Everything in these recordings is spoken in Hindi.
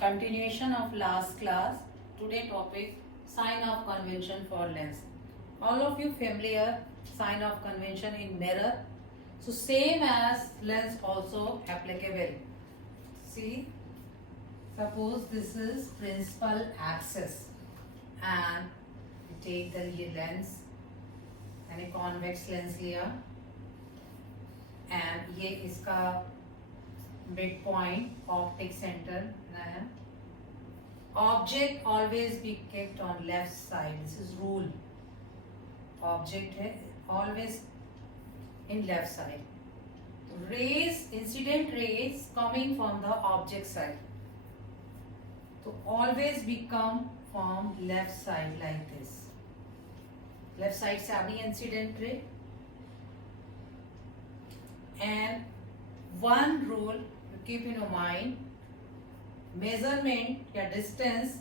Continuation of last class. Today topic sign of convention for lens. All of you familiar sign of convention in mirror. So same as lens also applicable. See, suppose this is principal axis and we take the ये lens यानी convex lens लिया and ये इसका mid point optic center है. Object always be kept on left side. This is rule. Object है always in left side. Rays, incident rays coming from the object side. So always become from left side like this. Left side से आनी incident ray. And one rule keep in your mind, measurement या distance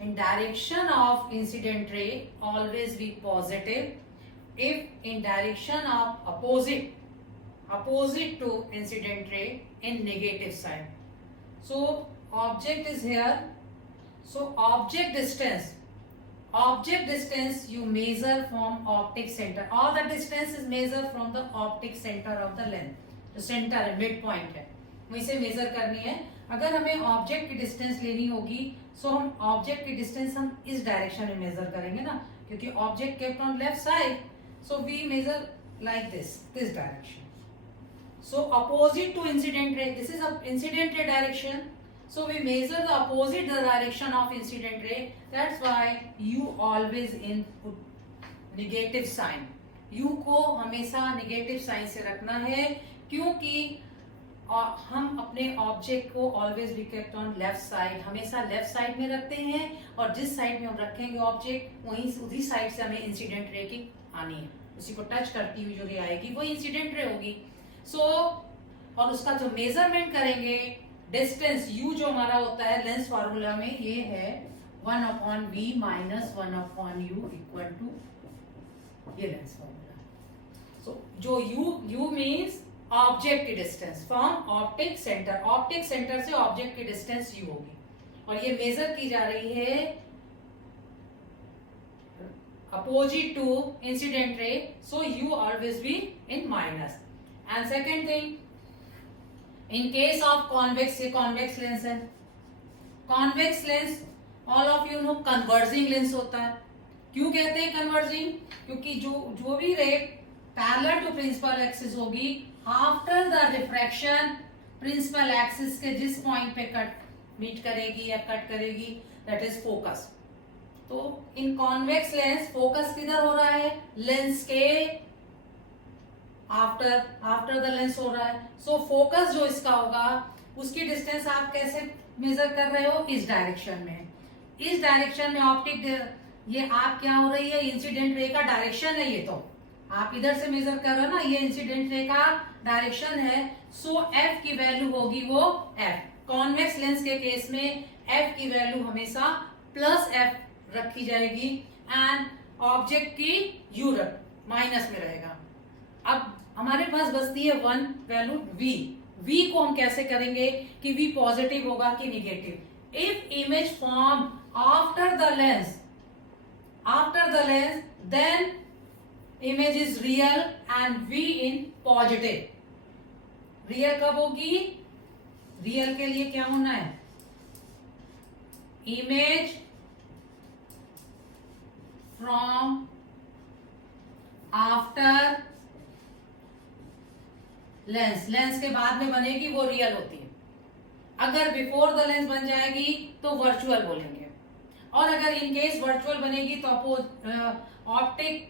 in direction of incident ray always be positive. If in direction of opposite to incident ray in negative side. So object is here. So object distance you measure from optic center. All the distance is measured from the optic center of the lens. तो सेंटर है, मिड पॉइंट है, वहीं से मेजर करनी है. अगर हमें ऑब्जेक्ट की डिस्टेंस लेनी होगी सो हम ऑब्जेक्ट की डिस्टेंस हम इस डायरेक्शन में मेजर करेंगे ना, क्योंकि object kept on left side. So we measure like this direction. So opposite to incident ray, this is incident ray direction. So we measure the opposite the direction of incident ray. That's why you always input negative sign. U को हमेशा negative sign से रखना है, क्योंकि हम अपने ऑब्जेक्ट को always be kept on left side, हमेशा लेफ्ट साइड में रखते हैं. और जिस साइड में हम रखेंगे ऑब्जेक्ट वहीं उसी साइड से हमें इंसिडेंट रे की आनी है. उसी को टच करती हुई जो रे आएगी वो इंसिडेंट रे होगी. सो और उसका जो मेजरमेंट करेंगे डिस्टेंस u जो हमारा होता है लेंस फार्मूला में ये है 1/v minus 1/u equal to ये लेंस फार्मूला. सो जो u मीन्स ऑब्जेक्ट की डिस्टेंस फ्रॉम ऑप्टिक सेंटर से ऑब्जेक्ट की डिस्टेंस u होगी. और ये मेजर की जा रही है opposite to incident ray, so u always be in minus. And second thing, in case of convex, ये कॉन्वेक्स लेंस है. Convex lens all of you know converging lens होता है. क्यों कहते हैं कन्वर्जिंग? क्योंकि जो भी ray parallel to principal axis होगी after the refraction principal axis के जिस पॉइंट पे कट मीट करेगी या कट करेगी दैट इज फोकस. तो इन कॉन्वेक्स लेंस फोकस किधर हो रहा है? लेंस के आफ्टर द लेंस हो रहा है. सो फोकस जो इसका होगा उसकी डिस्टेंस आप कैसे मेजर कर रहे हो? इस डायरेक्शन में. इस डायरेक्शन में ऑप्टिक ये आप क्या हो रही है? इंसिडेंट रे का डायरेक्शन है. ये तो आप इधर से मेजर कर रहे हो ना, ये इंसिडेंट रे का डायरेक्शन है. सो एफ की वैल्यू होगी वो एफ. कॉन्वेक्स लेंस के केस में एफ की वैल्यू हमेशा प्लस एफ रखी जाएगी एंड ऑब्जेक्ट की यू माइनस में रहेगा. अब हमारे पास बचती है वन वैल्यू v. v को हम कैसे करेंगे कि v पॉजिटिव होगा कि negative? If image form after the lens then image is real and v in positive. Real कब होगी? रियल के लिए क्या होना है? इमेज फ्रॉम आफ्टर लेंस के बाद में बनेगी वो रियल होती है. अगर बिफोर द लेंस बन जाएगी तो वर्चुअल बोलेंगे. और अगर इन केस वर्चुअल बनेगी तो ऑप्टिक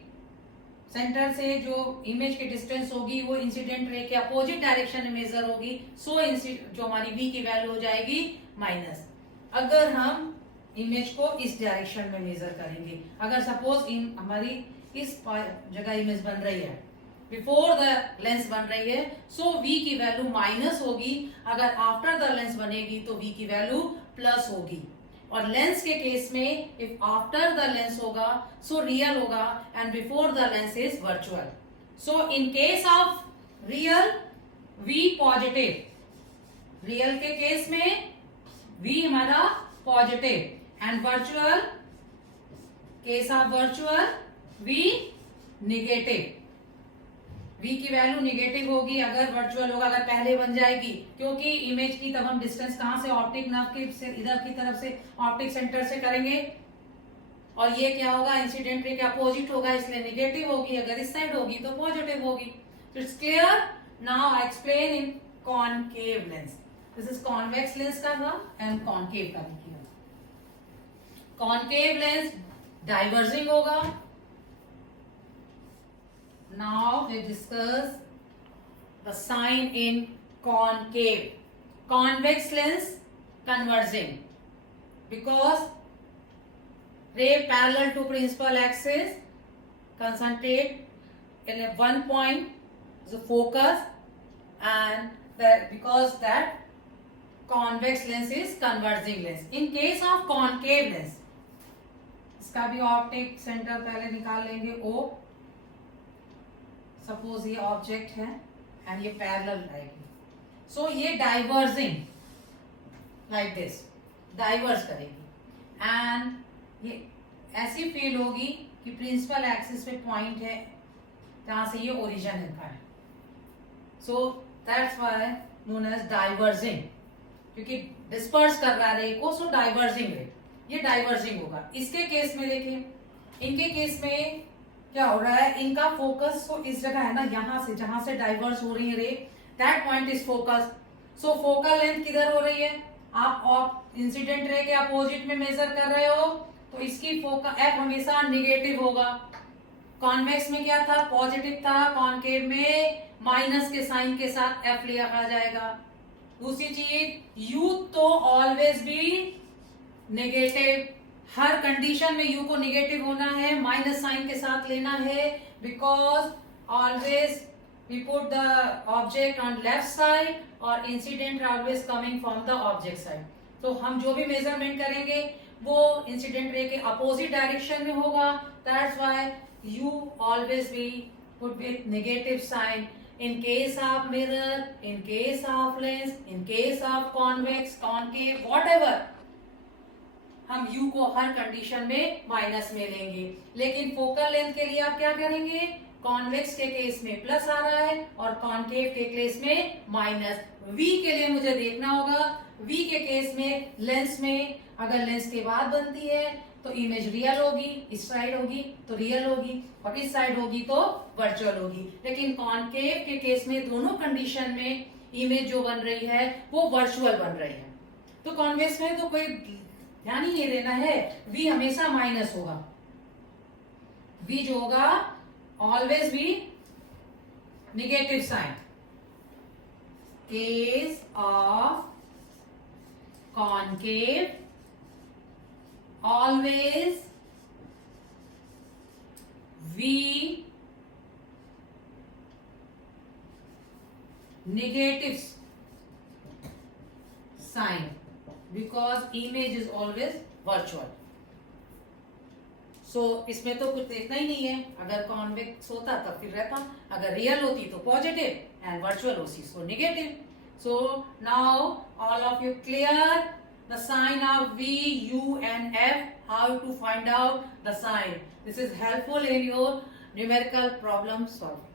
सेंटर से जो इमेज की डिस्टेंस होगी वो इंसिडेंट रे के अपोजिट डायरेक्शन में मेजर होगी. सो जो हमारी v की वैल्यू हो जाएगी माइनस. अगर हम इमेज को इस डायरेक्शन में मेजर करेंगे, अगर सपोज हमारी इस जगह इमेज बन रही है, बिफोर द लेंस बन रही है, सो v की वैल्यू माइनस होगी. अगर आफ्टर द लेंस बनेगी तो v की वैल्यू प्लस होगी. और लेंस के केस में इफ आफ्टर द लेंस होगा सो रियल होगा and before the lens is virtual. So in case of real v positive, real के केस में V हमारा positive and virtual, case of virtual V negative. V की वैल्यू निगेटिव होगी अगर वर्चुअल होगा, अगर पहले बन जाएगी, क्योंकि इमेज की तब हम डिस्टेंस कहां से, ऑप्टिक नर्व की से इधर की तरफ से ऑप्टिक सेंटर से करेंगे, और ये क्या होगा, इंसिडेंट रे के अपोजिट होगा, इसलिए निगेटिव होगी। अगर इस साइड होगी तो पॉजिटिव होगी। तो it's clear. Now I explain in concave lens. This is convex lens का था एंड कॉनकेव का भी किया। कॉनकेव लेंस डाइवर्जिंग होगा। Now we discuss the sign in concave. Convex lens converging, because ray parallel to principal axis concentrate in one point, the focus, and that because that convex lens is converging lens. In case of concave lens, इसका भी ऑप्टिक सेंटर पहले निकाल लेंगे O। सपोज ये ऑब्जेक्ट है एंड ये पैरेलल रहेगी, सो ये डाइवर्जिंग लाइक दिस डाइवर्स करेगी एंड ये ऐसी फील होगी कि प्रिंसिपल एक्सिस पे पॉइंट है जहां से ये ओरिजिन इनका है। So that's why known as diverging, क्योंकि डिस्पर्स कर रहा है रे को, सो डाइवर्जिंग रे, ये डाइवर्जिंग होगा। इसके केस में देखिए, इनके केस में क्या हो रहा है, इनका फोकस तो इस जगह है ना, यहां से जहां से डाइवर्स हो रही है रे, that point is focus. So focal length किधर हो रही है, आप इंसिडेंट रे के अपोजिट में मेजर कर रहे हो, तो इसकी फोकस एफ हमेशा निगेटिव होगा। कॉन्वेक्स में क्या था, पॉजिटिव था, कॉनकेव में माइनस के साइन के साथ एफ लिया जाएगा। दूसरी चीज, यू तो ऑलवेज बी नेगेटिव, हर कंडीशन में यू को नेगेटिव होना है, माइनस साइन के साथ लेना है, because always we put the object on left side और incident always coming from the object side. तो हम जो भी मेजरमेंट करेंगे वो इंसिडेंट रे के अपोजिट डायरेक्शन में होगा। That's why you always be put with negative sign in case of mirror, in case of lens, in case of convex, concave, whatever, हम u को हर कंडीशन में माइनस में लेंगे। लेकिन फोकल लेंथ के लिए आप क्या करेंगे, कॉन्वेक्स के केस में प्लस आ रहा है और कॉनकेव के केस में माइनस। v के लिए मुझे देखना होगा, v के केस में लेंस में अगर लेंस के बाद बनती है तो इमेज रियल होगी, इस साइड होगी तो रियल होगी और इस साइड होगी तो वर्चुअल होगी। लेकिन कॉनकेव के केस में दोनों कंडीशन में इमेज जो बन रही है वो वर्चुअल बन रही है। तो कॉन्वेक्स में तो कोई ध्यान ही नहीं देना है, v हमेशा माइनस होगा, v जो होगा always be negative sign. Case of concave always V negative sign because image is always virtual. So इसमें तो कुछ देखना ही नहीं है, अगर कॉन्वेक्स होता तब फिर रहता, अगर रियल होती तो पॉजिटिव एंड वर्चुअल होती so negative. So now all of you clear the sign of V, U and F, how to find out the sign. This is helpful in your numerical problem solving.